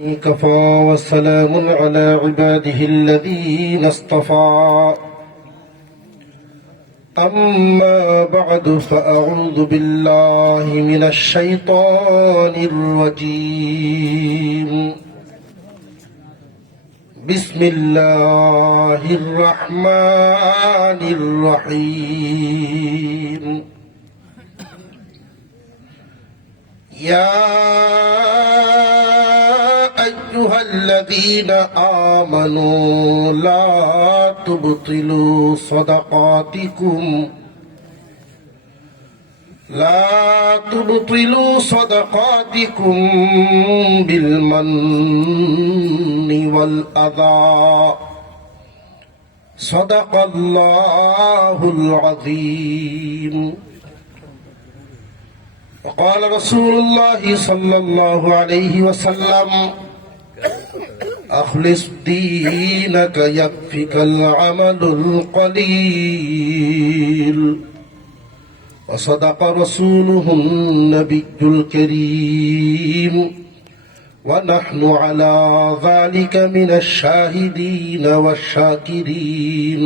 كفى وسلام على عباده الذين اصطفى أما بعد فأعوذ بالله من الشيطان الرجيم بسم الله الرحمن الرحيم يا أيها الذين آمنوا لا تبطلوا صدقاتكم بالمن والأذى صدق الله العظيم. وقال رسول الله صلى الله عليه وسلم أخلص دينك يكفك العمل القليل. وصدق رسوله النبي الكريم ونحن على ذلك من الشاهدين والشاكرين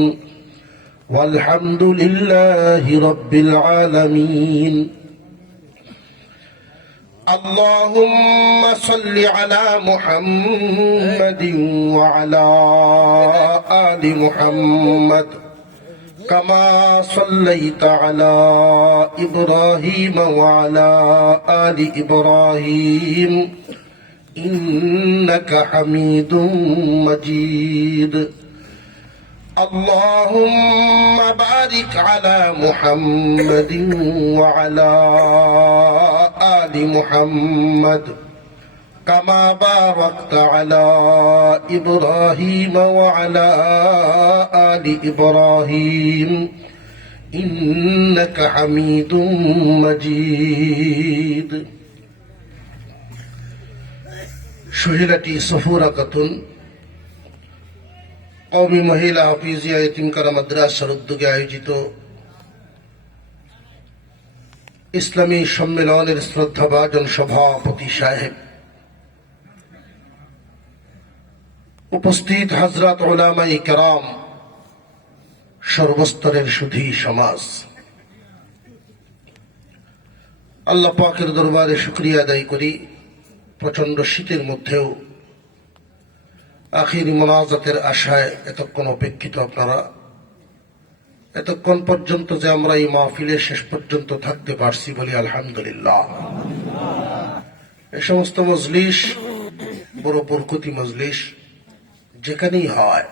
والحمد لله رب العالمين. اللهم صل على محمد وعلى آل محمد كما صليت على إبراهيم وعلى آل إبراهيم إنك حميد مجيد. اللهم بارك على محمد وعلى آل محمد كما باركت على إبراهيم وعلى آل إبراهيم إنك حميد مجيد. شهلتي صفورة কওমি মহিলা হাফিজিয়া ইতিমখানা মাদ্রাসার উদ্যোগে আয়োজিত ইসলামী সম্মেলনের শ্রদ্ধাভাজন সভাপতি সাহেব, উপস্থিত হযরত উলামায়ে কেরাম, সর্বস্তরের সুধী সমাজ, আল্লাহ পাকের দরবারে শুকরিয়া আদায় করি প্রচন্ড শীতের মধ্যেও আখিরি মোনাজাতের আশায় এতক্ষণ অপেক্ষিত আপনারা, এতক্ষণ পর্যন্ত যে আমরা এই মাহফিলে শেষ পর্যন্ত থাকতে পারছি বলি আলহামদুলিল্লাহ। এই সমস্ত মজলিস বড় বরকতি মজলিস, যেখানেই হয়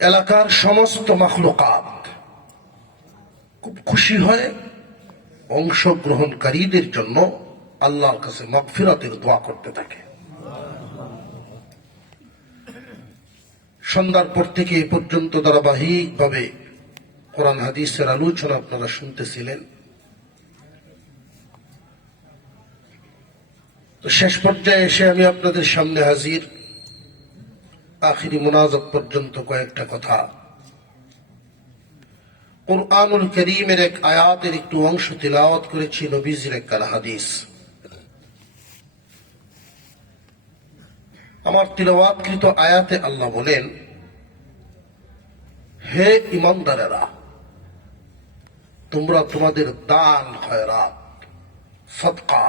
এলাকার সমস্ত মাখলুকাত খুব খুশি হয় অংশগ্রহণকারীদের জন্য আল্লাহর কাছে মাগফিরাতের দোয়া করতে থাকে। সন্ধ্যার পর থেকে এ পর্যন্ত ধারাবাহিকভাবে কোরআন হাদিসের আলোচনা আপনারা শুনতেছিলেন। তো শেষ পর্যায়ে এসে আমি আপনাদের সামনে হাজির। আখিরি মুনাজাত পর্যন্ত কয়েকটা কথা, কুরআনুল কারীমের এক আয়াতের একটু অংশ তিলাওয়াত করেছি, নবীজির এক হাদিস। আমার তিলাওয়াতকৃত আয়াতে আল্লাহ বলেন, হে ঈমানদারেরা, তোমরা তোমাদের দান খয়রাত সদকা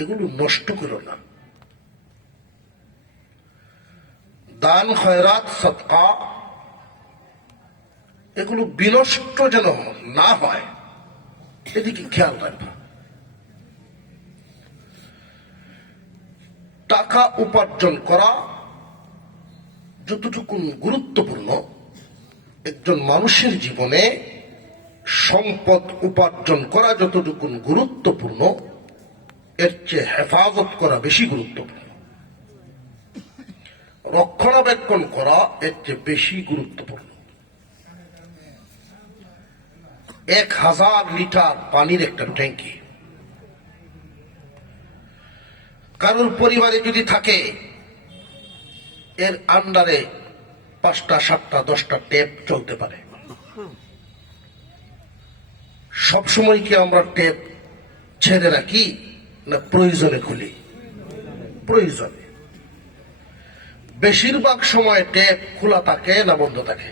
এগুলো নষ্ট করো না। দান খয়রাত সদকা এগুলো বিনষ্ট যেন না হয়, এদিকে খেয়াল রাখবা। টাকা উপার্জন করা যতটুকু গুরুত্বপূর্ণ একজন মানুষের জীবনে, সম্পদ উপার্জন করা যতটুকু গুরুত্বপূর্ণ, এর চেয়ে হেফাজত করা বেশি গুরুত্বপূর্ণ, রক্ষণাবেক্ষণ করা এর চেয়ে বেশি গুরুত্বপূর্ণ। 1000 লিটার পানির একটা ট্যাঙ্কি কারোর পরিবারে যদি থাকে, এর আন্ডারে 5টা 7টা 10টা ট্যাপ চলতে পারে। সবসময় কি আমরা ট্যাপ ছেড়ে রাখি? না প্রয়োজনে খুলি? প্রয়োজনে। বেশিরভাগ সময় ট্যাপ খোলা থাকে না বন্ধ থাকে?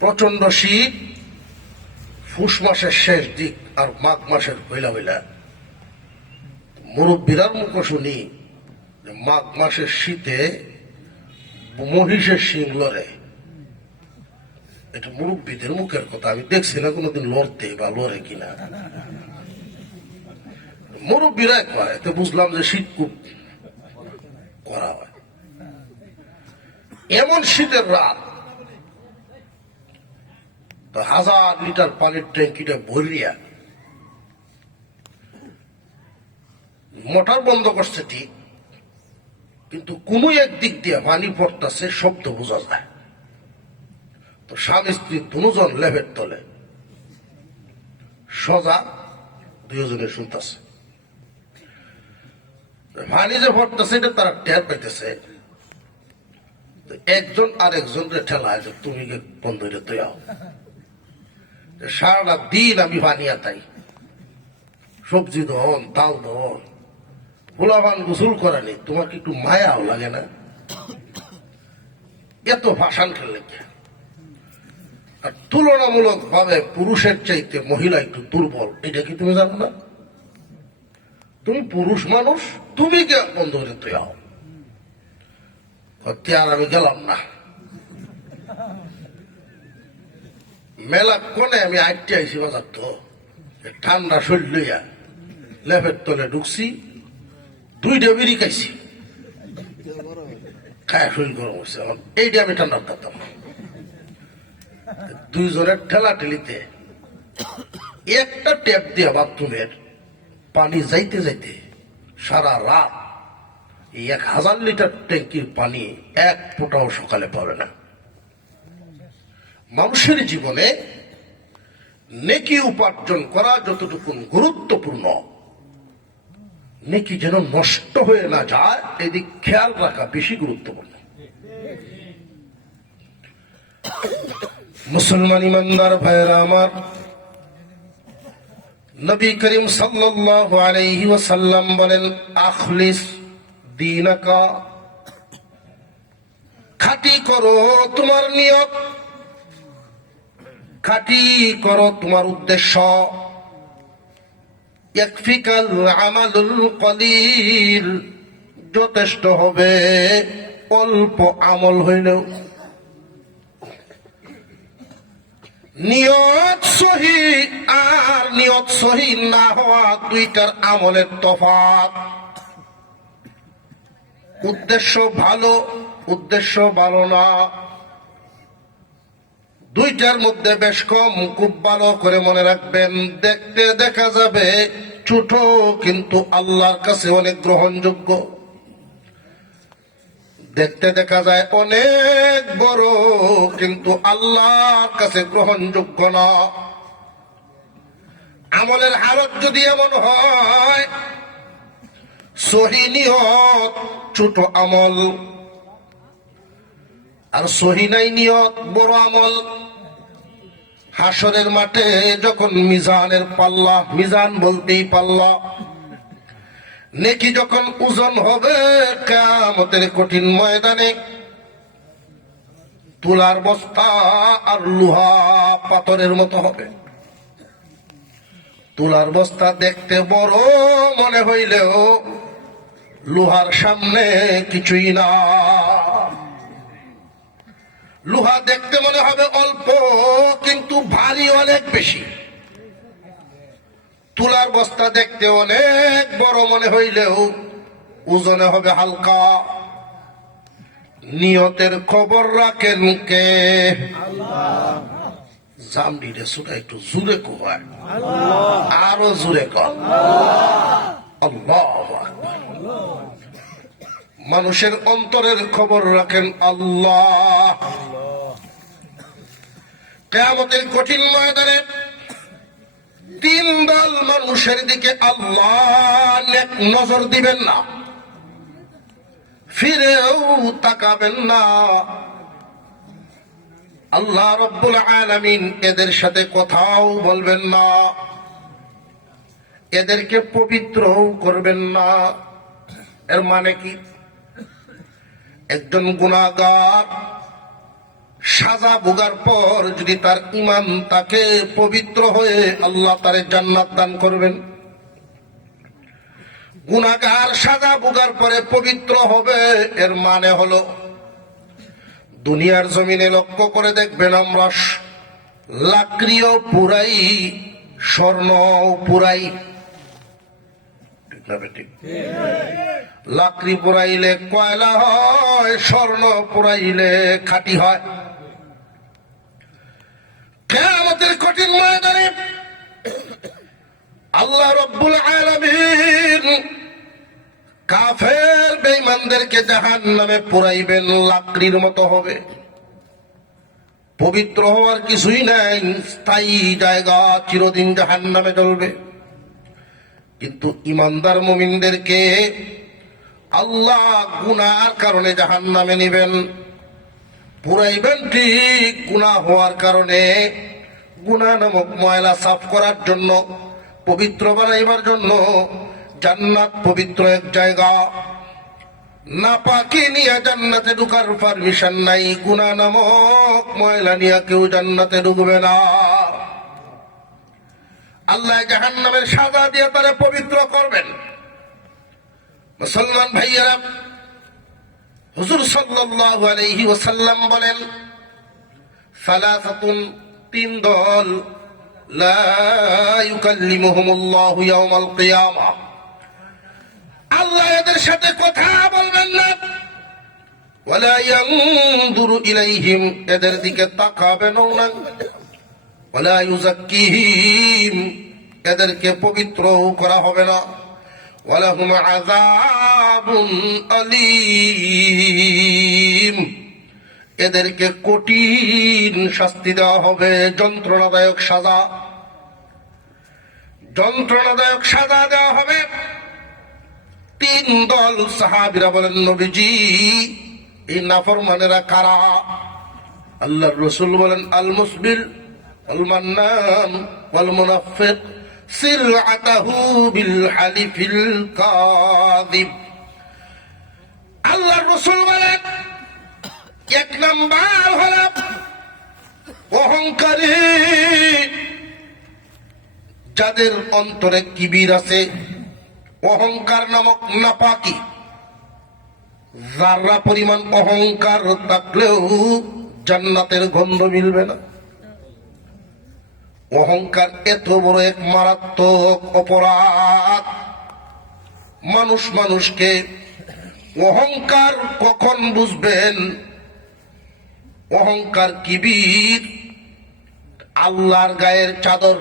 প্রচন্ড শীত, ফুস মাসের শেষ দিক আর মাঘ মাসের পয়লা পয়লা মুরব্বীরার মুখ শুনি মাঘ মাসের শীতে মহিষের শিং লড়ে। এটা মুরব্বীদের মুখের কথা, আমি দেখছি না কোনোদিন লড়তে বা লড়ে কিনা। মুরব্বীরা কয়, এতে বুঝলাম যে শীত খুব করা হয়। এমন শীতের রাত, তো 1000 লিটার পানির ট্যাঙ্কিটা ভরিয়া মোটর বন্ধ করছে ঠিক, কিন্তু কোন একদিক দিয়ে পানি পড়তেছে, শব্দ বোঝা যায়। তো স্বামী স্ত্রী দুজন লেভের তলে সোজা দুজনে শুনতেছে। পানি যে পড়তেছে এটা তারা টের পাইতেছে। একজন আরেকজনকে ঠেলায় যে তুমি বন্ধ হইলে তুই আও। সারাটা দিন আমি পানি আতাই, সবজি দহন, তাল দহন, পোলাপান গোসল করানি, তোমার কি একটু মায়াও লাগে না? এত ভাষণ খেললে আর তুলনামূলক ভাবে পুরুষের চাইতে মহিলা একটু দুর্বল, এটা কি তুমি জানো না? তুমি পুরুষ মানুষ, তুমি কে বন্ধ করে তুই আও। আর আমি গেলাম না। মেলা কোনে আমি আইটি আইসি বাজার, তো ঠান্ডা শরীর লইয়া লেফের তলে ঢুকছি, 2টা বিড়ি খাইছি, খায় শরীর গরম হচ্ছে। এইটা আমি ঠান্ডা করতাম। দুইজনের ঠেলা ঠেলিতে একটা ট্যাপ দিয়া বাথরুমের পানি যাইতে যাইতে সারা রাত এই 1000 লিটার ট্যাঙ্কির পানি এক ফোঁটাও সকালে পাবে না। মানুষের জীবনে নেকি উপার্জন করা যতটুকু গুরুত্বপূর্ণ, নেকি যেন নষ্ট হয়ে না যায় এদিক খেয়াল রাখা বেশি গুরুত্বপূর্ণ। মুসলমান ইমানদার ভাইরা আমার, নবী করিম সাল্লাল্লাহু আলাইহি ওয়াসাল্লাম বলেন, আখলিস দীনাকা, খাঁটি করো তোমার নিয়ত, খাঁটি করো তোমার উদ্দেশ্য। ইয়াকফিকাল আমালুল কলিল, যথেষ্ট হবে অল্প আমল হইলেও। নিয়ত সহি আর নিয়ত সহি না হওয়া দুইটার আমলের তফাৎ। উদ্দেশ্য ভালো, উদ্দেশ্য ভালো না, দুইটার মধ্যে বেশ কম। খুব ভালো করে মনে রাখবেন, দেখতে দেখা যাবে ছোট কিন্তু আল্লাহর কাছে অনেক গ্রহণযোগ্য। দেখতে দেখা যায় অনেক বড় কিন্তু আল্লাহর কাছে গ্রহণযোগ্য না। আমলের হালত যদি এমন হয়, সহি নিয়ত ছোট আমল, আর সহি নাই নিয়ত বড় আমল। হাসরের মাঠে যখন মিজানের পাল্লা, মিজান বলতেই পাল্লা, নেকি যখন ওজন হবে কিয়ামতের কঠিন ময়দানে, তুলার বস্তা আর লোহা পাথরের মতো হবে। তুলার বস্তা দেখতে বড় মনে হইলেও লোহার সামনে কিছুই না। লোহা দেখতে মনে হবে অল্প কিন্তু ভারী অনেক বেশি। তুলার বস্তা দেখতে অনেক বড় মনে হইলেও ওজনে হবে হালকা। নিয়তের খবর রাখেন কে? আল্লাহ। জামনি রে সুরা একটু জোরে কোয়া, আরো জোরে কর, আল্লাহু আকবার। মানুষের অন্তরের খবর রাখেন আল্লাহ। কিয়ামতের কঠিন ময়দানে 3 দল মানুষের দিকে আল্লাহ নেক নজর দিবেন না, ফিরেও তাকাবেন না। আল্লাহ রাব্বুল আলামিন এদের সাথে কথাও বলবেন না। এদেরকে পবিত্রও করবেন না। এর মানে কি? একজন গুনাহগার সাজা ভোগার পর যদি তার ঈমান তাকে পবিত্র হয়ে আল্লাহ তারে জান্নাত দান করবেন। গুনাহগার সাজা ভোগার পরে পবিত্র হবে, এর মানে হলো দুনিয়ার জমিনে লক্ষ্য করে দেখবেন আমরা লাকড়িও পুরাই, স্বর্ণ পুরাই, ঠিক না বেঠিক? লাকড়ি পুরাইলে কয়লা হয়, স্বর্ণ পুরাইলে খাঁটি হয়। কিয়ামতের কঠিন ময়দানে আল্লাহ রাব্বুল আলামিন কাফের বেঈমানদেরকে জাহান্নামে পুরাইবেন, লাকড়ির মতো হবে। পবিত্র হওয়ার কিছুই নাই, স্থায়ী জায়গা, চিরদিন জাহান্নামে জ্বলবে। কিন্তু ইমানদার মুমিনদেরকে আল্লাহ গুনার কারণে জাহান্নামে নিবেন, পুরাইবেন ঠিক, গুনাহ হওয়ার কারণে, গুনাহ নামক ময়লা সাফ করার জন্য, পবিত্র বানাইবার জন্য। জান্নাত পবিত্র এক জায়গা, নাপাকি নিয়ে জান্নাতে ঢুকার পারমিশন নাই। গুনাহ নামক ময়লা নিয়ে কেউ জান্নাতে ঢুকবে না। আল্লাহ জাহান্নামের সাজা দিয়ে তারে পবিত্র করবেন। মুসলমান ভাইয়েরা, হুজুর সাল্লাল্লাহু আলাইহি ওয়াসাল্লাম বলেন, সালাসাতুন, তিন দল, লা ইউকাল্লিমুহুমুল্লাহু ইয়াওমাল কিয়ামা, আল্লাহ এদের সাথে কথা বলবেন না। ওয়ালা ইয়ানজুরু ইলাইহিম, এদের দিকে তাকাবেনও না। ওয়ালা ইউযাক্কিহিম, এদেরকে পবিত্র করা হবে না। ওয়ালাহুম আযাবুন আলীম, এদেরকে কঠিন শাস্তি দেওয়া হবে, যন্ত্রণাদায়ক সাজা, যন্ত্রণাদায়ক সাজা দেওয়া হবে। তিন দল সাহাবীরা বলেন, নবীজি এই নাফরমানেরা কারা? আল্লাহর রাসূল বলেন, আল মুসবিল ওয়াল মান্নাম ওয়াল মুনাফিক সিলআতাহু বিল হালিফিল কাযিব। আল্লাহর রাসূল বলেন, এক নাম্বার হলো অহংকারী, যাদের অন্তরে কিবির আছে। অহংকার নামক নাপাকি, যারা পরিমাণ অহংকার থাকলেও জান্নাতের গন্ধ মিলবে না। অহংকার এত বড় এক মারাত্মক অপরাধ। মানুষ মানুষকে অহংকার কখন বুঝবেন? অহংকার কিবির আল্লাহর গায়ের চাদর।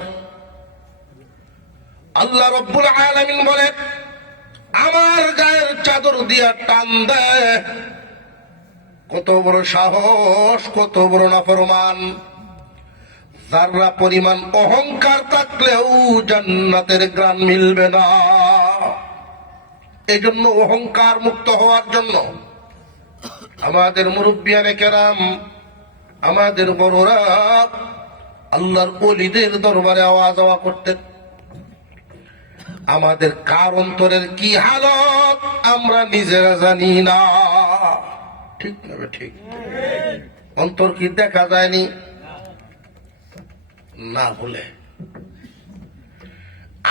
আল্লাহ রাব্বুল আলামিন বলেন, আমার গায়ের চাদর দিয়া টান দেয়। কত বড় সাহস, কত বড় নাফরমান। যারা পরিমাণ অহংকার থাকলেও জান্নাতের গ্রাম মিলবে না। এই জন্য অহংকার মুক্ত হওয়ার জন্য আমাদের মুরব্বিয়ানে কেরাম, আমাদের বড়রা আল্লাহর ওলিদের দরবারে আওয়াজ দেওয়া করতেন। আমাদের কার অন্তরের কি হালত আমরা নিজেরা জানি না, ঠিক না? ঠিক। অন্তর কি দেখা যায়নি? না বলে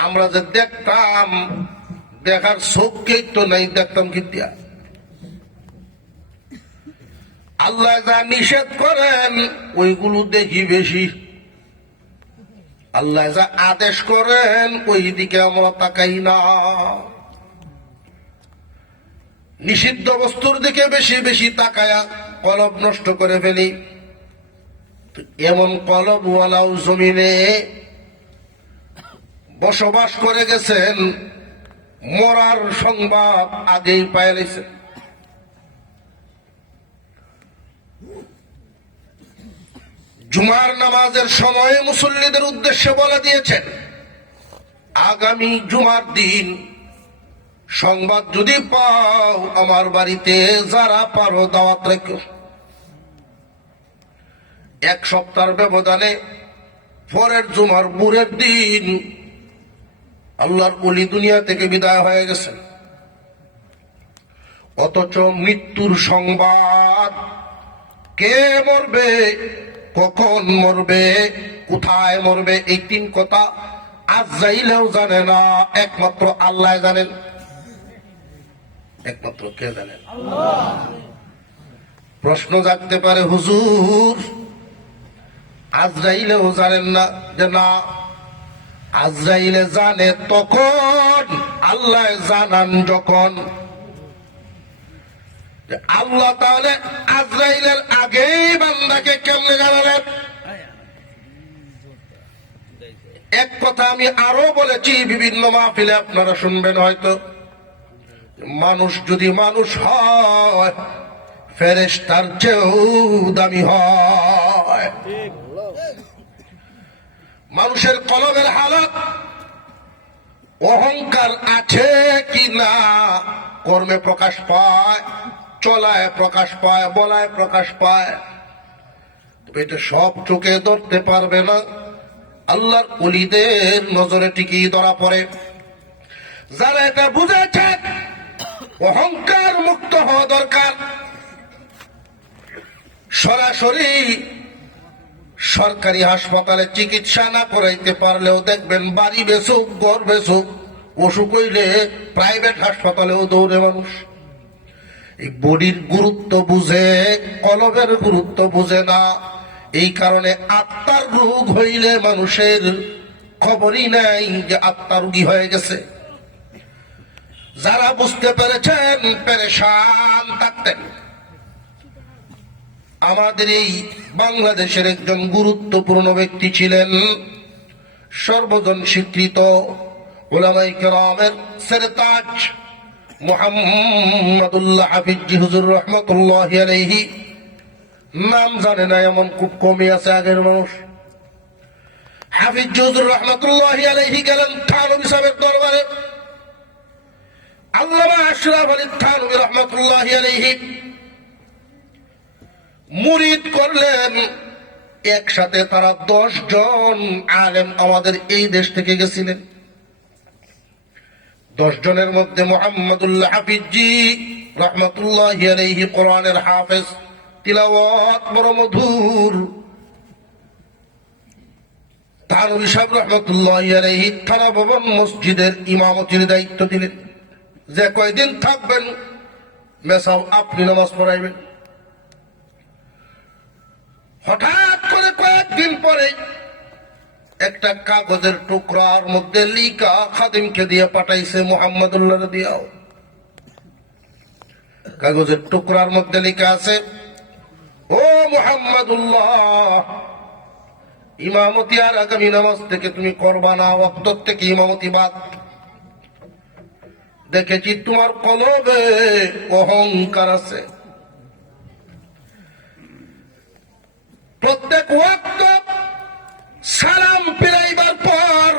আমরা যে দেখতাম, দেখার চোখকেই তো নাই, দেখতাম কি দিয়া? আল্লাহ যা নিষেধ করেন ওইগুলো দেখি বেশি, আল্লাহ যা আদেশ করেন ওই দিকে আমরা তাকাই না। নিষিদ্ধ বস্তুর দিকে বেশি বেশি তাকায়া কলব নষ্ট করে ফেলি। এমন কলবওয়ালাও জমিনে বসবাস করে গেছেন, মরার সংবাদ আগেই পায় গেছেন। জুমার নামাজের সময় মুসল্লিদের উদ্দেশ্যে বলে দিয়েছেন, আগামী জুমার দিন সংবাদ যদি পাও আমার বাড়িতে যারা পারো দাওয়াত রেখো। এক সপ্তাহের ব্যবধানে পরের জুমার বুরের দিন আল্লাহর ওলি দুনিয়া থেকে বিদায় হয়ে গেছেন, অথচ মৃত্যুর সংবাদ, কে মরবে, কখন মরবে, কোথায় মরবে, এই তিন কথা আজরাইলও জানে না, একমাত্র আল্লাহ জানেন। একমাত্র কে জানেন? প্রশ্ন জাগতে পারে, হুজুর আজরাইলও জানেন না? যে না, আজরাইলে জানে তখন, আল্লাহ জানান যখন। আল্লাহ তাহলে আজরাইলের আগেই বান্দাকে কেমনে জানালেন? এক কথা আমি আরো বলেছি বিভিন্ন মাহফিলে, আপনারা শুনবেন হয়তো, মানুষ যদি মানুষ হয় ফেরেশতার চেয়েও দামি হয়। মানুষের কলবের হালত, অহংকার আছে কি না, কর্মে প্রকাশ পায়, চলায় প্রকাশ পায়, বলায় প্রকাশ পায়। তবে এটা সব চোখে ধরতে পারবে না, আল্লাহর ওলিদের নজরে ঠিকই ধরা পড়ে। যারা এটা বুঝেছে অহংকার মুক্ত হওয়া দরকার, সরাসরি সরকারি হাসপাতালে চিকিৎসা না করাইতে পারলেও দেখবেন বাড়ি বেসুক, ঘর বেসুক, অসুখ হইলে প্রাইভেট হাসপাতালেও দৌড়ে মানুষ। এই বডির গুরুত্ব বুঝে, কলবের গুরুত্ব বুঝে না। এই কারণে আত্মার রোগ হইলে মানুষের খবরই নাই যে আত্মা রোগী হয়ে গেছে। যারা বুঝতে পেরেছেন পেরেশান থাকতেন। আমাদের এই বাংলাদেশের একজন গুরুত্বপূর্ণ ব্যক্তি ছিলেন, সর্বজন স্বীকৃত উলামায়ে কেরামের সেরতাজ মুহাম্মদুল্লাহ হাফিজি হুজুর রহমতুল্লাহি আলাইহি। নাম জানে না এমন খুব কমই আছে আগের মানুষ। হাফিজ হুজুর রহমতুল্লাহি আলাইহি গেলেন থানভী সাহেবের দরবারে। আল্লামা আশরাফ আলী থানভী রহমতুল্লাহি আলাইহি মুরিদ করলেন। একসাথে তারা 10 জন আলেম আমাদের এই দেশ থেকে গেছিলেন। 10 জনের মধ্যে মুহাম্মদুল্লাহ হাফিজি রহমতুল্লাহি আলাইহি কোরআনের হাফেজ, তিলাওয়াত বড় মধুর। থানভী সাহেব রহমতুল্লাহি আলাইহি থানা ভবন মসজিদের ইমামতির দায়িত্ব দিলেন, যে কয়দিন থাকবেন মেসাব আপনি নামাজ পড়াইবেন। হঠাৎ করে কয়েকদিন পরে একটা কাগজের টুকরার মধ্যে লিখা খাদিমকে দিয়ে পাঠাইছে, মুহাম্মদুল্লাহ দিয়াও। কাগজের টুকরার মধ্যে লিখা আছে, ও মুহাম্মদুল্লাহ, ইমামতি আর আগামী নামাজ থেকে তুমি করবা না, ওয়াক্ত থেকে ইমামতি বাদ। দেখেছি তোমার কলবে অহংকার আছে। প্রত্যেক ওয়াক্ত সালাম ফিরাইবার পর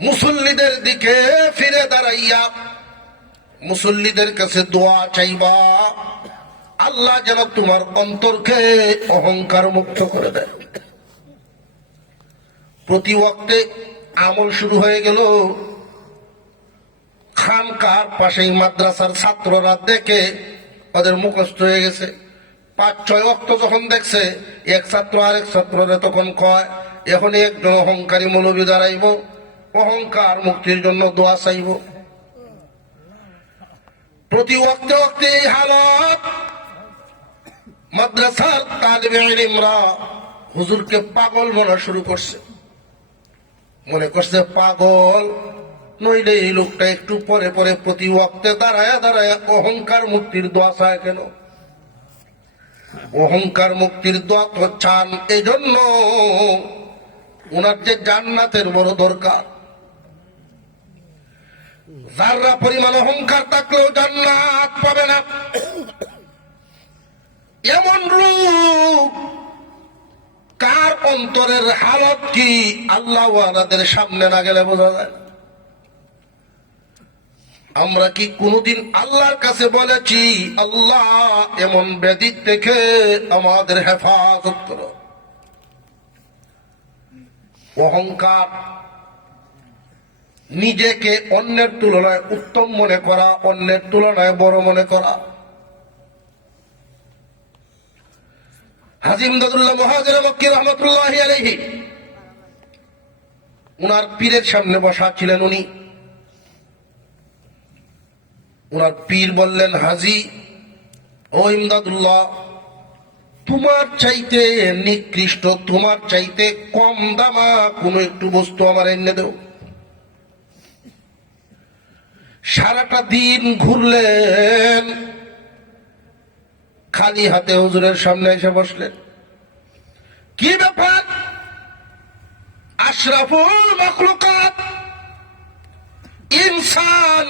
মুসল্লিদের দিকে ফিরে দাঁড়াইয়া মুসল্লিদের কাছে দোয়া চাইবা, আল্লাহ যেন তোমার অন্তরকে অহংকার মুক্ত করে দেয়। প্রতি ওয়াক্তে আমল শুরু হয়ে গেল। খানকার পাশেই মাদ্রাসার ছাত্ররা দেখে ওদের মুখস্থ হয়ে গেছে। 5-6 ওয়াক্ত যখন দেখছে, এক ছাত্র আরেক ছাত্ররে তখন কয়, এখন একজন অহংকারী মৌলবী দাঁড়াইব, অহংকার মুক্তির জন্য দোয়া চাইব। প্রতি ওয়াক্তে ওয়াক্তে এই হালত। মাদ্রাসার তালিবে ইলমরা হুজুরকে পাগল মনে শুরু করছে, মনে করছে পাগল, নইলে এই লোকটা একটু পরে পরে প্রতি ওয়াক্তে দাঁড়ায় দাঁড়ায় অহংকার মুক্তির দোয়া চায় কেন? অহংকার মুক্তির দোয়া তো চান এই জন্য ওনার যে জান্নাতের বড় দরকার। যারা পরিমাণ অহংকার থাকলেও জান্নাত পাবে না, এমন রূপ। কার অন্তরের হালত কি আল্লাহ ওয়ালাদের সামনে না গেলে বোঝা যায়। আমরা কি কোনদিন আল্লাহর কাছে বলেছি, আল্লাহ এমন ব্যাধি থেকে আমাদের হেফাজত করো? অহংকার নিজেকে অন্যের তুলনায় উত্তম মনে করা, অন্যের তুলনায় বড় মনে করা। হাজী ইমদাদুল্লাহ মুহাজির মক্কি রহমতুল্লাহি আলাইহি উনার পীরের সামনে বসা ছিলেন। উনার পীর বললেন, হাজী ও ইমদাদুল্লাহ, তোমার চাইতে নিকৃষ্ট, তোমার চাইতে কম দামা কোন একটু বস্তু আমার এনে দেও। সারাটা দিন ঘুরলেন, খালি হাতে হুজুরের সামনে এসে বসলেন। কি ব্যাপার? আশরাফুল মাখলুকাত ইনসান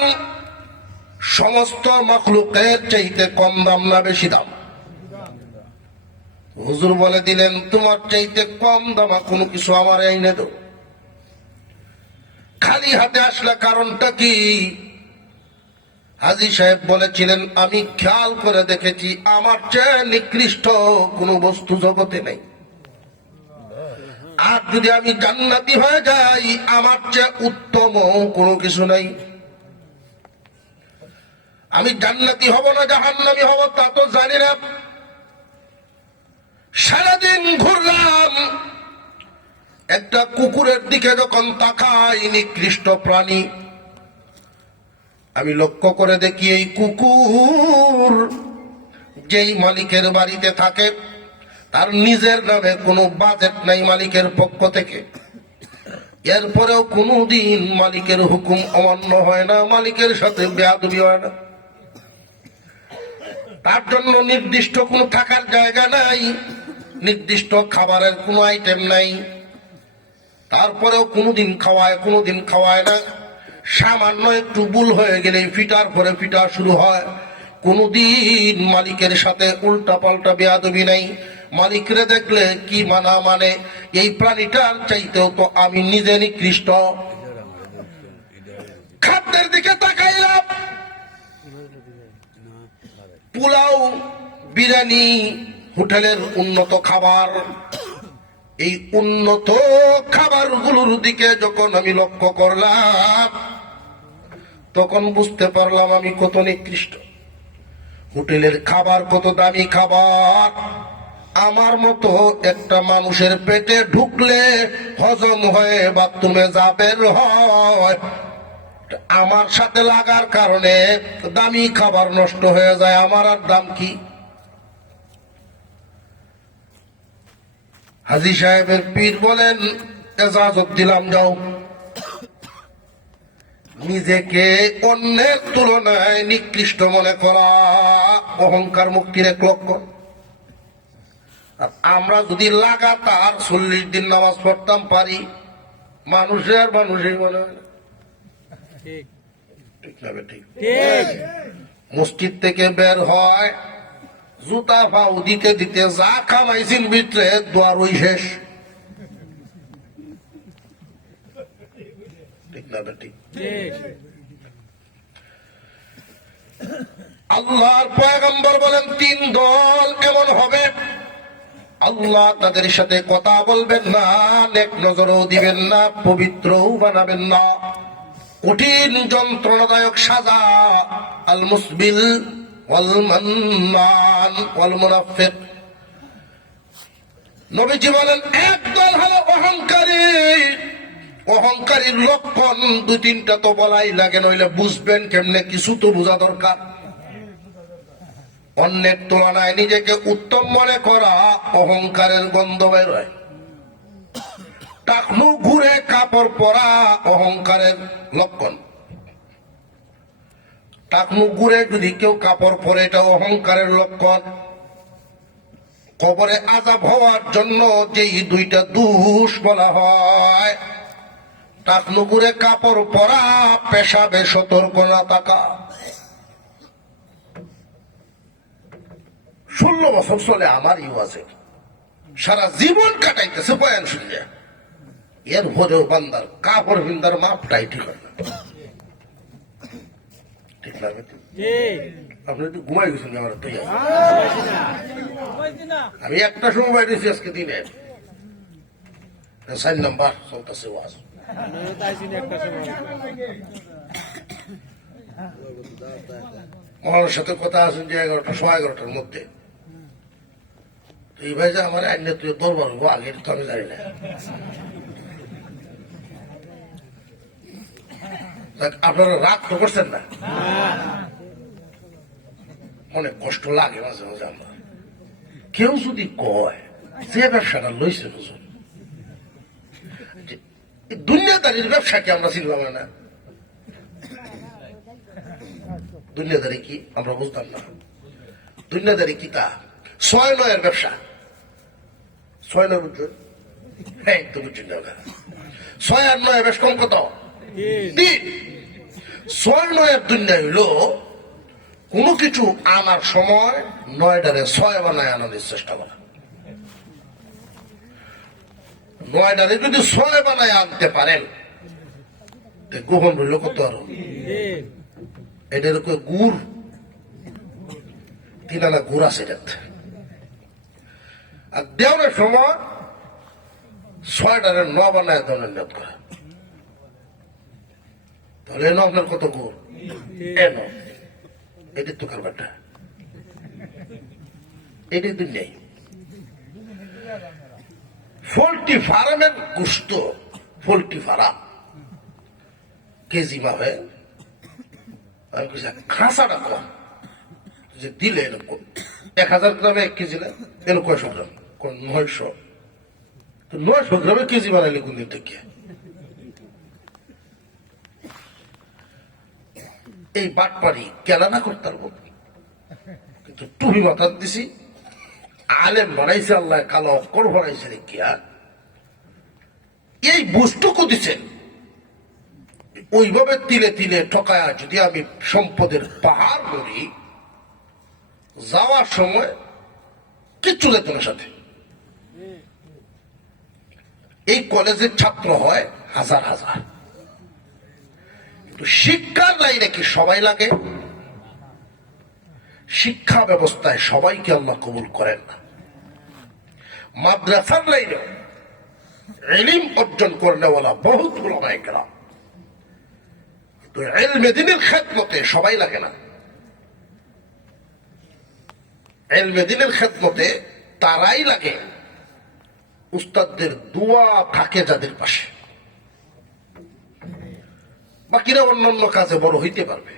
সমস্ত মাখলুকের চাইতে কম দাম না বেশি দাম? হুজুর বলে দিলেন, তোমার চাইতে কম দামা কোনো কিছু আমার এনে দাও। খালি হাতে আসলে কারণটা কি? হাজী সাহেব বলেছিলেন, আমি খেয়াল করে দেখেছি আমার চেয়ে নিকৃষ্ট কোনো বস্তু জগতে নেই। আর যদি আমি জান্নাতি হয়ে যাই, আমার চেয়ে উত্তম কোনো কিছু নাই। আমি জান্নাতি হব না জাহান্নামী হব তা তো জানি না। সারাদিন ঘুরলাম, একটা কুকুরের দিকে যখন তাকাই, নিকৃষ্ট প্রাণী, আমি লক্ষ্য করে দেখি এই কুকুর যেই মালিকের বাড়িতে থাকে তার নিজের নামে কোনো বাজেট নাই মালিকের পক্ষ থেকে। এরপরেও কোনোদিন মালিকের হুকুম অমান্য হয় না, মালিকের সাথে বেয়াদবি হয় না। তার জন্য নির্দিষ্ট কোনো থাকার জায়গা নাই, নির্দিষ্ট খাবারের কোনো আইটেম নাই। তারপরেও কোনোদিন খাওয়ায়, কোনোদিন খাওয়ায় না। সামান্য একটু ভুল হয়ে গেলে ফিটার পরে ফিটা শুরু হয়। কোনোদিন মালিকের সাথে উল্টা পাল্টা বেয়াদবি নাই। মালিকরে দেখলে কি মানা মানে, এই প্রাণীটার চাইতেও তো আমি নিজে নিকৃষ্ট। খাদ্যের দিকে তাকাইলাম, পোলাও, বিরিয়ানি, হোটেলের উন্নত খাবার। এই উন্নত খাবারগুলোর দিকে যখন আমি লক্ষ্য করলাম, তখন বুঝতে পারলাম আমি কত নিকৃষ্ট। হোটেলের খাবার কত দামি খাবার, আমার মতো একটা মানুষের পেটে ঢুকলে হজম হয়ে বাথরুমে যা বের হয়, আমার সাথে লাগার কারণে দামি খাবার নষ্ট হয়ে যায়। আমার আর দাম কি? হাজী সাহেবের পীর বলেন, এজাজত দিলাম, যাও। নিজেকে অন্যের তুলনায় নিকৃষ্ট মনে করা অহংকার মুক্তির এক লক্ষণ। আর আমরা যদি লাগাতার 40 দিন নামাজ পড়তাম পারি, মানুষের মানুষই মনে হয় না। ঠিক না? ঠিক। মসজিদ থেকে বের হয়, জুতা পাও দিতে দিতে যা খামাইছেন ভিতরে দোয়ার ওই শেষ। ঠিক না? ঠিক। আল্লাহর পয়গম্বর বলেন, 3 দল এমন হবে, আল্লাহ তাদের সাথে কথা বলবেন না, নেক নজরও দিবেন না, পবিত্রও বানাবেন না। কঠিন যন্ত্রণাদায়ক সাজা, আল মুসবিল ওয়াল মান্নান ওয়াল মুনাফিক। নবীজি বলেন, একদল হলো অহংকারী। অহংকারীর লক্ষণ 2-3টা তো বলাই লাগে, নইলে বুঝবেন কেমনে? কিছু তো বোঝা দরকার। অন্যের তুলনায় নিজেকে উত্তম মনে করা অহংকারের গন্ধ বের হয়। টাকনু ঘুরে কাপড় পরা অহংকারের লক্ষণ। টাকনু ঘুরে যদি কেউ কাপড় পরে, এটা অহংকারের লক্ষণ। কবরে আযাব হওয়ার জন্য যেই 2টা দোষ বলা হয়, টাকনু ঘুরে কাপড় পরা, পেশাবে সতর্ক না থাকা। 16 বছর চলে আমার ইউয়াজে, সারা জীবন কাটাইতেছে বয়ান শুনলে, এর ভরেও বান্দার কাপড় বিন্দার মাপটাই ঠিক হয় না। ঠিক লাগে? আপনি একটু ঘুমাই গেছেন আমার তো। আমি একটা সময় বাইরেছি আজকে দিনে 4 নাম্বার চলতেছে ওয়াজ। মহানের সাথে কথা আছেন যে 11টা 11:15টার মধ্যে। এই ভাই যে আমার আইনে তুই দরবার হবো আগে তো আমি জানি না। আপনারা রাগ তো করছেন না? অনেক কষ্ট লাগে মাঝে মাঝে। আমরা কেউ যদি কয় যে ব্যবসাটা লইছে হুজুর, দুনিয়াদারির ব্যবসাকে আমরা চিনলাম না। দুনিয়াদারি কি আমরা বুঝতাম না। দুনিয়াদারি কি তা 6-9 ব্যবসা। 6-9 বুঝছেন? হ্যাঁ তো বুঝছেন না। 6 আর 9 বেশ কম কত? 3। 6-9 দুনিয়া হইল কোন কিছু আনার সময় 9টারে 6 বানায় আনার চেষ্টা করা। 9টারে যদি 6 বানায় আনতে পারেন গোপন রইল কত আরো। এটার গুড় 3 আনা গুড় আছে এটাতে। আর দেওয়ার সময় 6টারে 9 বানায় দেওয়ার নিয়ত করা। তাহলে এনো আপনার কত গুড়? এনো এটি তো কারবারটা, এটি তো নেই। পোল্ট্রি ফার্মের গোস্ত, পোল্ট্রি ফার্ম কেজি মাপে খাঁচাটা কম যে দিলে এরকম 1000 গ্রামে 1 কেজি না, এর কয়শো গ্রাম? 900। তো 900 গ্রামে কেজি বানাইলে কোন দিন থেকে? এই বাটপাড়ি কেনা না করতে পারবো, কিন্তু টুপি মাথার দিছি, আলেম বানাইছে আল্লাহ, কালো অক্ষর বানাইছে দেখিয়া এই বস্তুকে দিচ্ছেন। ওইভাবে তিলে তিলে ঠকায়া যদি আমি সম্পদের পাহাড় করি, যাওয়ার সময় কিচ্ছু যেত না সাথে। এই কলেজের ছাত্র হয় হাজার হাজার, কিন্তু শিক্ষার লাইনে কি সবাই লাগে? শিক্ষা ব্যবস্থায় সবাইকে আল্লাহ কবুল করেন না। মাদ্রাসার লাইনে ইলম অর্জন করনেওয়ালা বহুত উলামায়ে কেরাম, কিন্তু ইলমে দ্বীনের খেদমতে সবাই লাগে না। ইলমে দ্বীনের খেদমতে তারাই লাগে উস্তাদদের দোয়া থাকে যাদের পাশে। বাকিরা অন্যান্য কাজে বড় হইতে পারবে।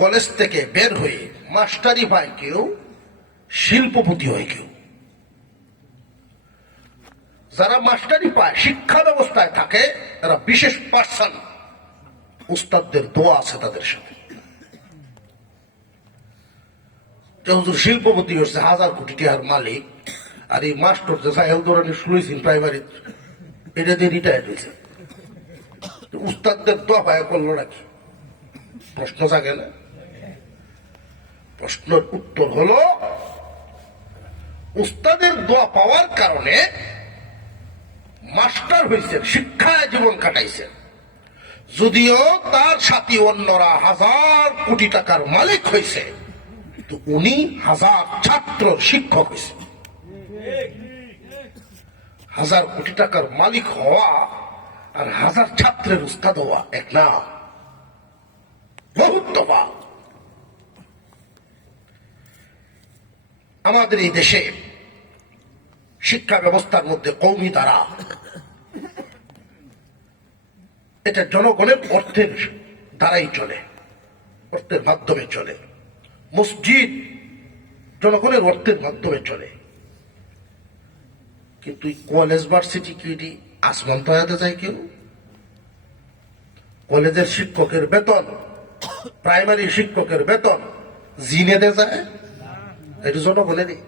কলেজ থেকে বের হয়ে মাস্টারি পায় কেউ, শিল্পপতি হয় কেউ। যারা মাস্টারি পায়, শিক্ষা ব্যবস্থায় থাকে, তারা বিশেষ পার্সন, উস্তাদদের দোয়া আছে তাদের সাথে। হুজুর শিল্পপতি হচ্ছে 1000 কোটি টাকার মালিক, আর এই মাস্টার যে সাহেল দৌড়ানি শুনেছেন প্রাইমারি, এটা দিয়ে রিটায়ার হয়েছে। উস্তাদদের দোয়া পায় করলো নাকি? প্রশ্ন জাগে না? প্রশ্নের উত্তর হলো উস্তাদের দোয়া পাওয়ার কারণে মাস্টার হয়েছেন, শিক্ষায় জীবন কাটাইছেন। যদিও তার সাথী অন্যরা 1000 কোটি টাকার মালিক হয়েছে, তো উনি 1000 ছাত্র শিক্ষক হয়েছে। 1000 কোটি টাকার মালিক হওয়া আর 1000 ছাত্রের উস্তাদ হওয়া এক না, বহুত তফাৎ। আমাদের এই দেশে শিক্ষা ব্যবস্থার মধ্যে কওমি দ্বারা, এটা জনগণের অর্থের দ্বারাই চলে, অর্থের মাধ্যমে চলে। মসজিদ জনগণের অর্থের মাধ্যমে চলে, কিন্তু কলেজ ভার্সিটি কি আসমান তৈয়াতে যায় কেউ? কলেজের শিক্ষকের বেতন, প্রাইমারি শিক্ষকের বেতন জিনেদে যায়? এটা জনগণেরই,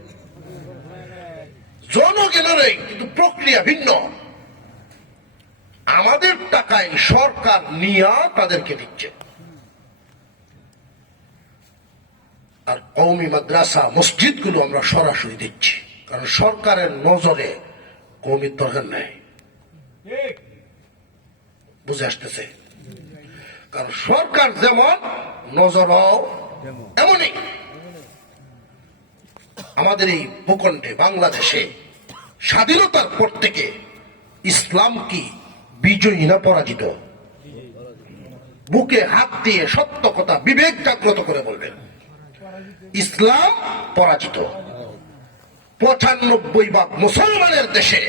জনগণেরই, কিন্তু প্রক্রিয়া ভিন্ন। আমাদের টাকায় সরকার নিয়ে তাদেরকে দিচ্ছে, আর কওমি মাদ্রাসা মসজিদগুলো আমরা সরাসরি দিচ্ছি, কারণ সরকারের নজরে কওমির দরকার নেই। বুঝে আসতেছে? কারণ সরকার যেমন, নজর এমনই। আমাদের এই ভূখণ্ডে বাংলাদেশে স্বাধীনতার পর থেকে ইসলাম কি বিজয়ী না পরাজিত? বুকে হাত দিয়ে সত্য কথা বিবেক জাগ্রত করে বলবেন, ইসলাম পরাজিত। ৯৫ ভাগ মুসলমানের দেশে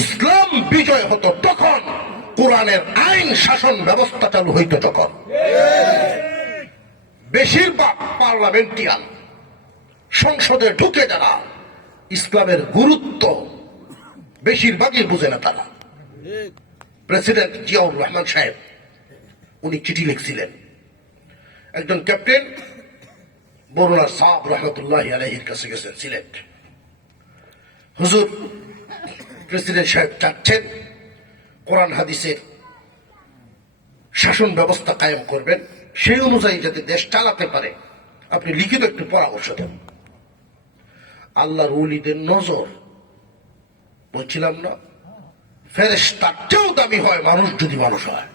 ইসলাম বিজয় হতো তখন, কোরআনের আইন শাসন ব্যবস্থা চালু হইত তখন। বেশিরভাগ পার্লামেন্টিয়ান সংসদে ঢুকে যারা ইসলামের গুরুত্ব বেশিরভাগই বুঝে না তারা। প্রেসিডেন্ট জিয়াউর রহমান সাহেব উনি চিঠি লিখছিলেন, একজন ক্যাপ্টেন বরুণা সাহেব রহমতুল্লাহ আলাইহির কাছে গেছেন সিলেট। হুজুর, প্রেসিডেন্ট সাহেব চাচ্ছেন কোরআন হাদিসের শাসন ব্যবস্থা কায়েম করবেন, সেই অনুযায়ী যাতে দেশ চালাতে পারে, আপনি লিখিত একটু পরামর্শ দেন। আল্লাহর ওলিদের নজর, বলছিলাম না, ফেরেশতার চেয়েও দামি হয় মানুষ যদি মানুষ হয়।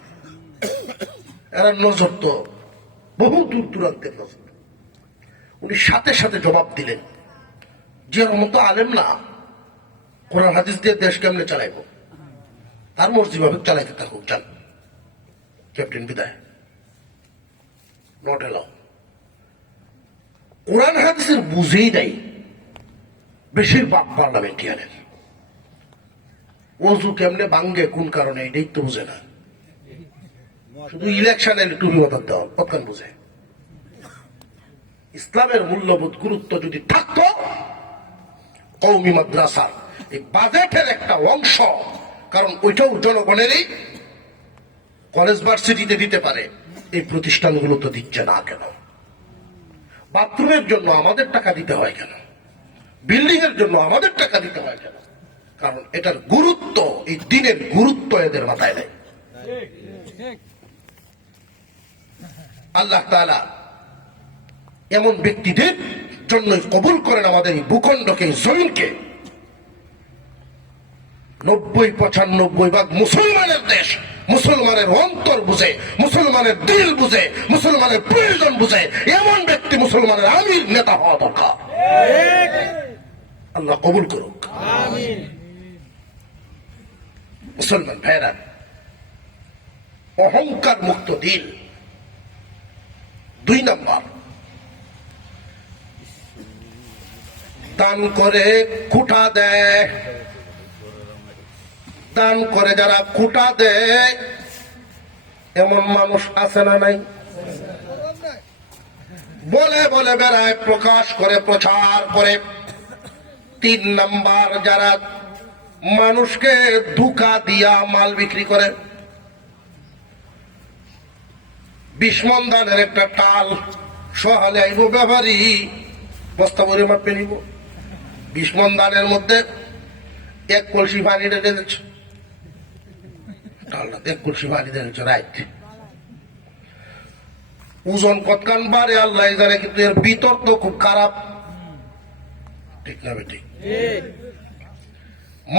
এরা নজর তো বহু দূর দূরান্তের নজর। উনি সাথে সাথে জবাব দিলেন, যে মতো আলেম না, কোরআন হাদিস দিয়ে দেশ কেমনে চালাইব, তার মর্জি ভাবে চালাইতে থাকুক, যান। ক্যাপ্টেন বিদায়, নট এলাও। কোরআন হাদিসের বুঝেই নাই বেশিরভাগ পার্লামেন্টিয়ানের। ওযু কেমনে ভাঙ্গে কোন কারণে এটাই তো বুঝে না, শুধু ইলেকশনে টুপি মাথার দেওয়া কতক্ষণ বুঝে। ইসলামের মূল্যবোধ গুরুত্ব যদি থাকতো, কওমি মাদ্রাসা এই বাজেটের একটা অংশ, কারণ ওইটাও জনগণেরই, কলেজ ভার্সিটিতে দিতে পারে, এই প্রতিষ্ঠানগুলো তো দিচ্ছে না কেন? বাথরুমের জন্য আমাদের টাকা দিতে হয় কেন? বিল্ডিং এর জন্য আমাদের টাকা দিতে হয় কেন? কারণ এটার গুরুত্ব, এই দিনের গুরুত্ব এদের মাথায় নেই। আল্লাহ তাআলা এমন ব্যক্তিদের জন্য কবুল করেন আমাদের এই ভূখণ্ডকে, জমিনকে। ৯০-৯৫ ভাগ মুসলমানের দেশ, মুসলমানের অন্তর বুঝে, মুসলমানের দিল বুঝে, মুসলমানের প্রয়োজন বুঝে এমন ব্যক্তি মুসলমানের আমির নেতা হওয়া দরকার। আল্লাহ কবুল করুক। মুসলমান ভাইরা, অহংকার মুক্ত দিল। ২ নাম্বার, দান করে কুটা দেয়। দান করে যারা কুটা দেয়, এমন মানুষ আছে না নাই? বলে বলে বেড়ায়, প্রকাশ করে, প্রচার করে। ৩ নাম্বার, যারা মানুষকে ধোঁকা দিয়া মাল বিক্রি করে। ২০ মণ ধানের একটা টাল সহালে আইব ব্যাপারী, বস্তা ভরে মাপে নিব। ২০ মণ ধানের মধ্যে ১ কলসি পানি ঢেলে দিচ্ছে, টালটা ১ কলসি পানি ঢেলেছে, রাইট। ওজন কতখান বাড়ে আল্লাহ জানে, কিন্তু এর ভিতর তো খুব খারাপ, ঠিক না বেঠিক?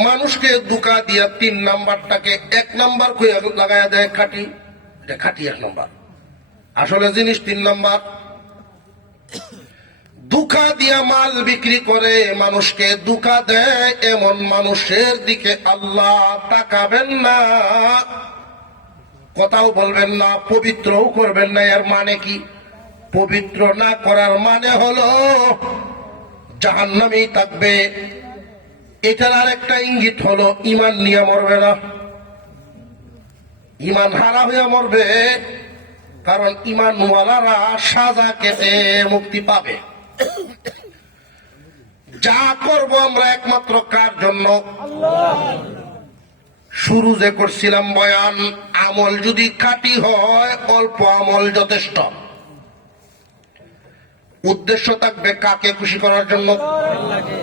মানুষকে ধোঁকা দিয়া ৩ নাম্বারটাকে ১ নাম্বার কইয়া লাগাইয়া দেয় খাঁটি, এটা খাঁটি ১ নাম্বার। আসলে জিনিস ৩ নাম্বার। ধোঁকা দিয়া মাল বিক্রি করে, মানুষকে ধোঁকা দেয়, এমন মানুষের দিকে আল্লাহ তাকাবেন না, কথাও বলবেন না, পবিত্রও করবেন না। এর মানে কি? পবিত্র না করার মানে হলো জাহান্নামেই থাকবে। এটার আরেকটা ইঙ্গিত হলো ঈমান নিয়ে মরবে না, ঈমান হারা হয়ে মরবে। কারণ ঈমানওয়ালারা সাজা কেটে মুক্তি পাবে। যা করব আমরা একমাত্র কার জন্য? শুরু যে করছিলাম বয়ান, আমল যদি খাঁটি হয়, অল্প আমল যথেষ্ট। উদ্দেশ্য থাকবে কাকে খুশি করার জন্য?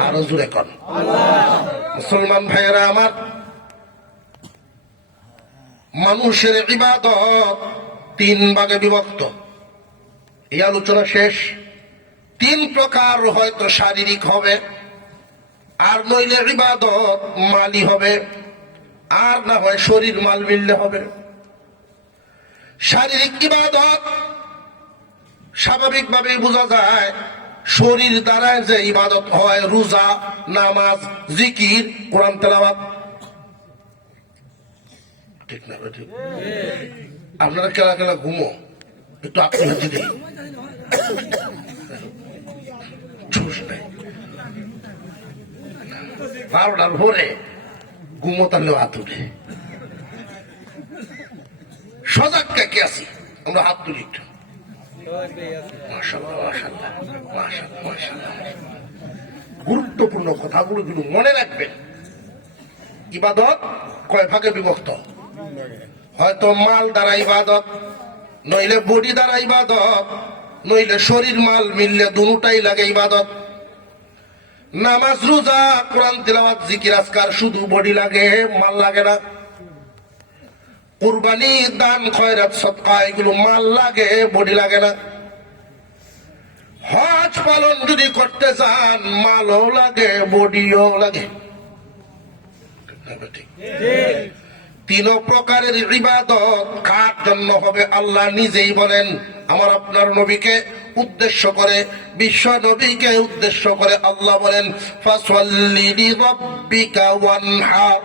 আরো জোরে কর। মুসলমান ভাইয়েরা আমার, মানুষের ইবাদত ৩ ভাগে বিভক্ত। এই আলোচনা শেষ। ৩ প্রকার, হয়তো শারীরিক হবে, আর নইলে ইবাদত মালি হবে, আর না হয় শরীর মাল মিললে হবে। শারীরিক ইবাদত স্বাভাবিকভাবেই বোঝা যায়, শরীর দ্বারা যে ইবাদত হয়, রোজা, নামাজ, জিকির, কোরআন তেলাওয়াত। ঠিক না ঠিক? আপনারা কেলা কেলা ঘুমো, একটু আপনি হচ্ছে দিই ঝুস নাই 12টার ভোরে ঘুমো, তাহলে হাত উঠে সজাগ কে আছি আমরা, হাত তুলি একটু। মাশাআল্লাহ মাশাআল্লাহ মাশাআল্লাহ মাশাআল্লাহ। গুরুত্বপূর্ণ কথাগুলো কিন্তু মনে রাখবেন। ইবাদত কয় ভাগে বিভক্ত? হয়তো মাল দ্বারা ইবাদত, নইলে বডি দ্বারা ইবাদত, নইলে শরীর মাল মিললে দুটাই লাগে ইবাদত। নামাজ রোজা কোরআন তিলাওয়াত জিকির আজকার শুধু বডি লাগে, মাল লাগে না। কুরবানি দান খয়রাত সদকা এগুলো মাল লাগে, বডি লাগে না। হজ পালন যদি করতে চান মালও লাগে, বডিও লাগে। তিন প্রকারের ইবাদত কার জন্য হবে? আল্লাহ নিজেই বলেন, আমার আপনার নবীকে উদ্দেশ্য করে, বিশ্ব নবীকে উদ্দেশ্য করে আল্লাহ বলেন, ফাসল্লি লিরাব্বিকা ওয়ানহার,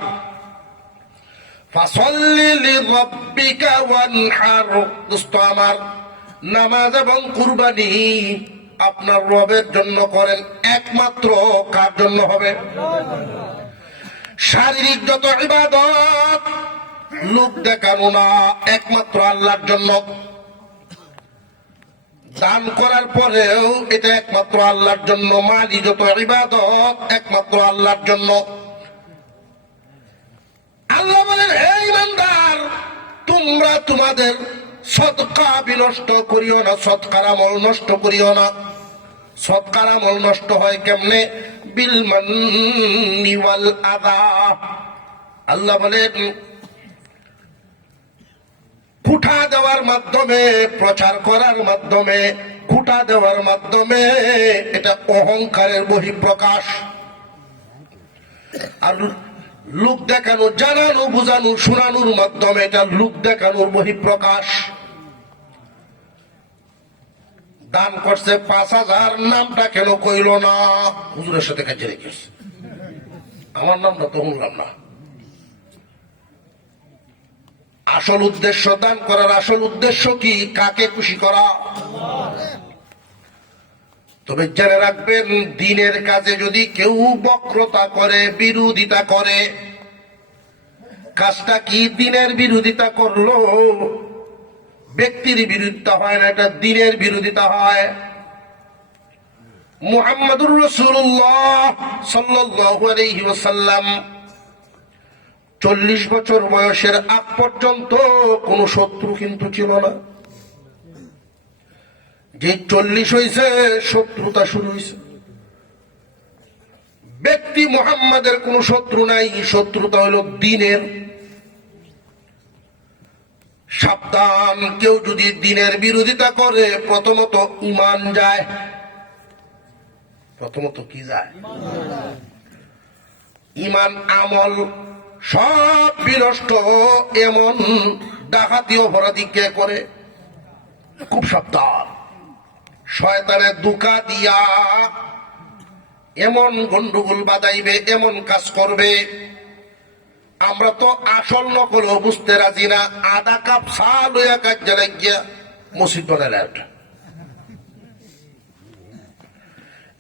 ফাসল্লি লিরাব্বিকা ওয়ানহার। দোস্ত আমার, নামাজ এবং কুরবানি আপনার রবের জন্য করেন, একমাত্র কার জন্য হবে? শারীরিক যত ইবাদত লোক দেখানো না, একমাত্র আল্লাহর জন্য। দান করার পরেও এটা একমাত্র আল্লাহর জন্য। মালি যত ইবাদত একমাত্র আল্লাহর জন্য। আল্লাহ বলেন, হে ইমানদার, তোমরা তোমাদের সদকা বিনষ্ট করিও না, সৎকার আমল নষ্ট করিও না। সৎকার আমল নষ্ট হয় কেমনে? বিল মান্নি ওয়াল আযা। আল্লাহ বলেন, কুঠা দেওয়ার মাধ্যমে, প্রচার করার মাধ্যমে, কুঠা দেওয়ার মাধ্যমে এটা অহংকারের বহিঃপ্রকাশ। আর লোক দেখানো, জানানো, বুঝানো, শোনানোর মাধ্যমে এটা লোক দেখানোর বহিঃপ্রকাশ। দান করছে 5,000, নামটা কেন কইল না? হুজুরের সাথে কাজে রেখেছে, আমার নামটা তো শুনলাম না। আসল উদ্দেশ্য, দান করার আসল উদ্দেশ্য কি? কাকে খুশি করা। তবে জেনে রাখবেন, দিনের কাজে যদি কেউ বক্রতা করে, বিরোধিতা করে, কাজটা কি? দিনের বিরোধিতা করলো, ব্যক্তির বিরোধিতা হয় না, এটা দিনের বিরোধিতা হয়। মুহাম্মদুর রাসূলুল্লাহ সাল্লাল্লাহু আলাইহি ওয়াসাল্লাম 40 বছর বয়সের আগ পর্যন্ত কোন শত্রু কিন্তু ছিল না। যে 40 হয়েছে শত্রুতা শুরু হয়েছে। ব্যক্তি মুহাম্মাদের কোন শত্রু নাই, শত্রুতা হলো দিনের। সাবধান, কেউ যদি দিনের বিরোধিতা করে, প্রথমত ঈমান যায়। প্রথমত কি যায়? ঈমান, আমল সব বিনষ্ট। এমন ডাকাতি অপরাধী কে করে? খুব সাবধান। শয়তানের দুকা দিয়া এমন গন্ডগোল বাজাইবে, এমন কাজ করবে। আমরা তো আসল নকল বুঝতে রাজি না। আধা কাপ চা লইয়া কাজ জ্বালাই গিয়া মসজিদ বানাইলে।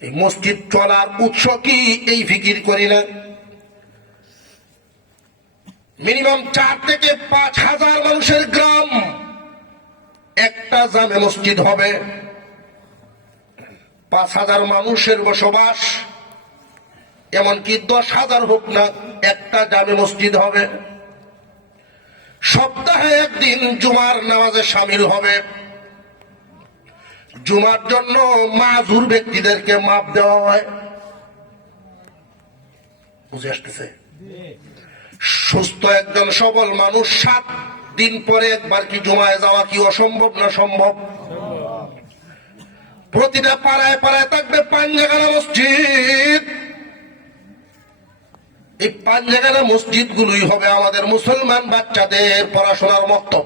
এই মসজিদ চলার উৎস কি? এই ফিকির করি না। মিনিমাম 4 থেকে 5,000 মানুষের গ্রাম, একটা জামে মসজিদ হবে। 5,000 মানুষের বসবাস, এমনকি 10,000 হোক না, একটা জামে মসজিদ হবে। সপ্তাহে একদিন জুমার নামাজে শামিল হবে। জুমার জন্য মাজুর ব্যক্তিদেরকে মাপ দেওয়া হয়। বুঝে আসতেছে? সুস্থ একজন সবল মানুষ 7 দিন পরে একবার কি জুমায় যাওয়া কি অসম্ভব না সম্ভব? প্রতিটা পাড়ায় পাড়ায় থাকবে 5 জায়গার মসজিদ। এই 5 জায়গার মসজিদ গুলোই হবে আমাদের মুসলমান বাচ্চাদের পড়াশোনার মক্তব।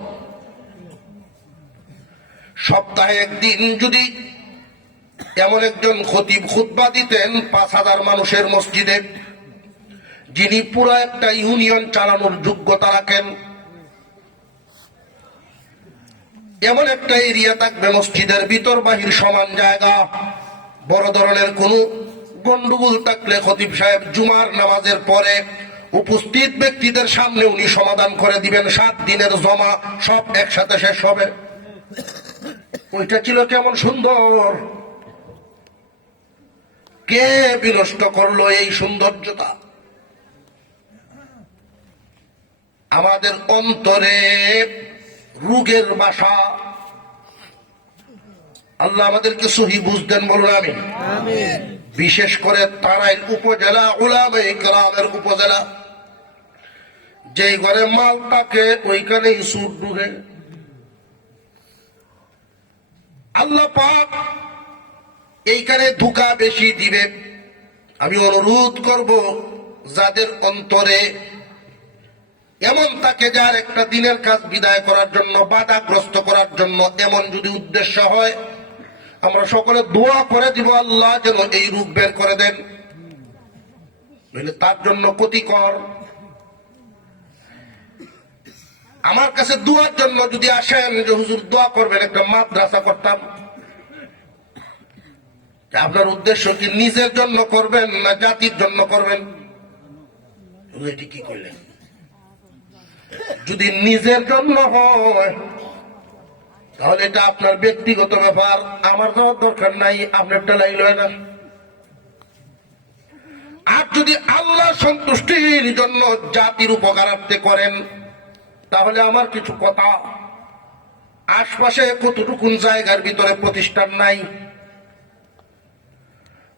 সপ্তাহে একদিন যদি এমন একজন খতিব খুতবা দিতেন 5,000 মানুষের মসজিদে, যিনি পুরো একটা ইউনিয়ন চালানোর যোগ্যতা রাখেন, এমন একটা এরিয়া থাকবে মসজিদের ভিতর বাহির সমান জায়গা, বড় ধরনের কোনো গন্ডগোল থাকলে খতিব সাহেব জুমার নামাজের পরে উপস্থিত ব্যক্তিদের সামনে উনি সমাধান করে দিবেন, 7 দিনের জমা সব একসাথে শেষ হবে। ওইটা ছিল কেমন সুন্দর! কে বিনষ্ট করলো এই সৌন্দর্যতা? আমাদের অন্তরে রোগের বাসা। আল্লাহ আমাদেরকে সহি বুঝতেন, বলুন আমিন। বিশেষ করে তারাইল উপজেলা, উলামায়ে কেরামের উপজেলা, যেই ঘরে মাল থাকে ওইখানেই সুদ ঢুকে। আল্লাহ পাক এইখানে ধোঁকা বেশি দিবে। আমি অনুরোধ করব, যাদের অন্তরে এমন তাকে, যার একটা দিনের কাজ বিদায় করার জন্য, বাধাগ্রস্ত করার জন্য এমন যদি উদ্দেশ্য হয়, আমরা সকলে দোয়া করে দিব আল্লাহ যেন এই রোগ বের করে দেন, নইলে তার জন্য ক্ষতিকর। আমার কাছে দোয়ার জন্য যদি আসেন যে হুজুর দোয়া করবেন, একটা মাদ্রাসা করতাম। আপনার উদ্দেশ্য কি নিজের জন্য করবেন না জাতির জন্য করবেন? এটি কি করলেন? যদি নিজের জন্য হয় তাহলে এটা আপনার ব্যক্তিগত ব্যাপার, আমার যাওয়ার দরকার নাই, আপনারটা লাইল না। আর যদি আল্লাহ সন্তুষ্টির জন্য জাতির উপকারার্থে করেন তাহলে আমার কিছু কথা। আশপাশে কতটুকুন জায়গার ভিতরে প্রতিষ্ঠান নাই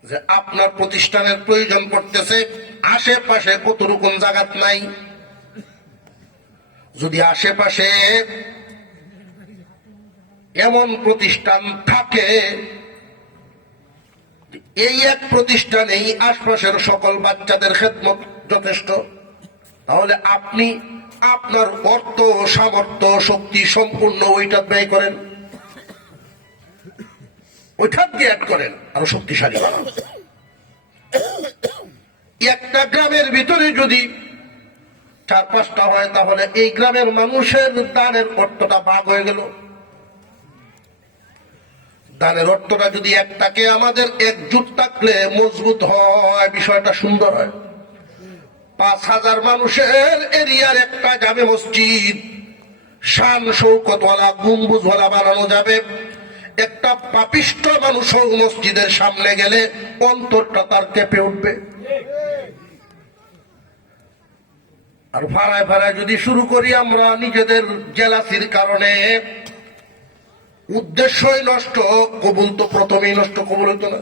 যে আপনার প্রতিষ্ঠানের প্রয়োজন পড়তেছে? আশেপাশে কতটুকুন জায়গাত নাই? যদি আশেপাশে এমন প্রতিষ্ঠান থাকে, এই এক প্রতিষ্ঠানেই আশপাশের সকল বাচ্চাদের খেদমত যথেষ্ট, তাহলে আপনি আপনার অর্থ, সামর্থ্য, শক্তি সম্পূর্ণ ওইটা ব্যয় করেন, ওইটা দিয়ে অ্যাড করেন, আরো শক্তিশালী বানান। একটা গ্রামের ভিতরে যদি 4-5টা হয় তাহলে এই গ্রামের মানুষের দানের অর্থটা ভাগ হয়ে গেল। দানের অর্থটা যদি একটাকে, আমাদের একজুট থাকলে মজবুত হয়, বিষয়টা সুন্দর হয়। 5000 মানুষের এরিয়ার একটা জামে মসজিদ শান শৌকতওয়ালা, গম্বুজওয়ালা বানানো যাবে। একটা পাপিষ্ঠ মানুষ মসজিদের সামনে গেলে অন্তরটা তার কেঁপে উঠবে। আর ভাড়ায় ভাড়ায় যদি শুরু করি আমরা নিজেদের জেলাসির কারণে, উদ্দেশ্যই নষ্ট, কবুল তো প্রথমেই নষ্ট, কবুল হইতো না।